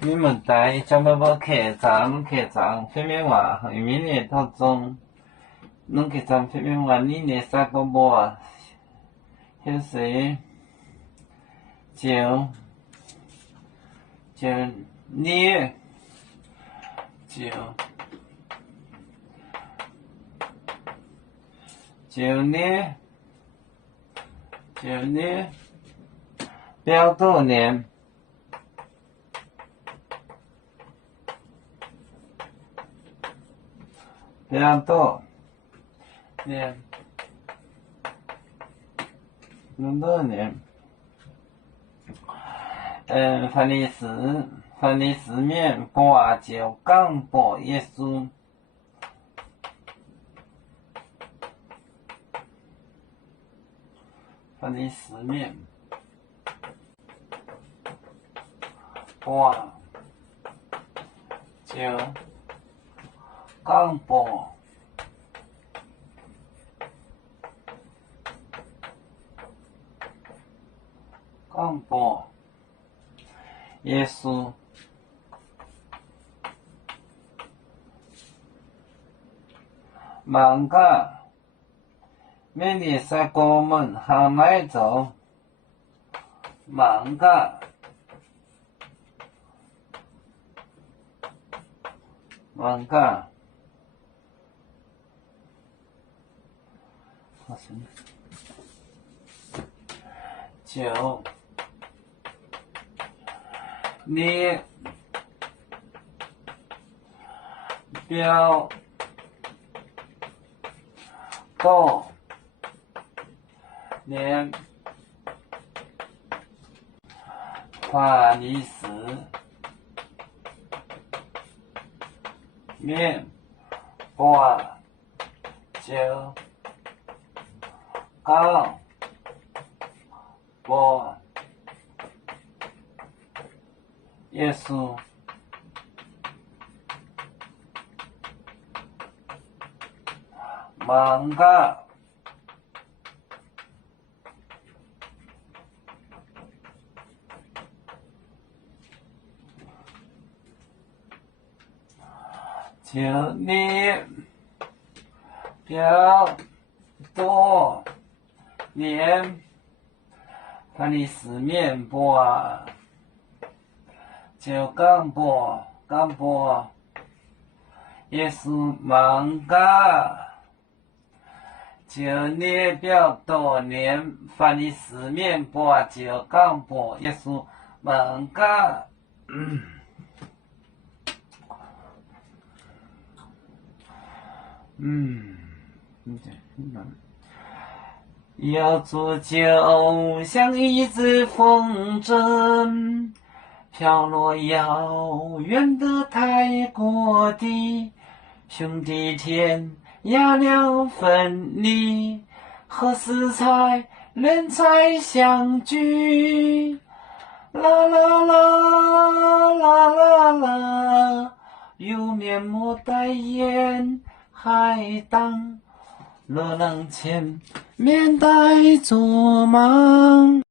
你们带小宝宝客栈飞面话，后面的套中，侬客栈飞面话，你那啥个无啊？就是就你你标多年。标多年，多年。翻译字面八九杠八耶稣。翻译字面八九杠八。杠八耶稣。漫个每年在国门行来走，漫个九你标多年翻译字面八九杠八耶稣。漫个就你标多年翻译字面八九杠八耶稣。漫个就你标多年翻译字面八九杠八耶稣。漫个要做就像一只风筝，飘落遥远的泰国地，兄弟天涯两分离，何时才能再相聚？啦啦啦啦啦啦，有面目戴眼海荡，热浪前面带着忙。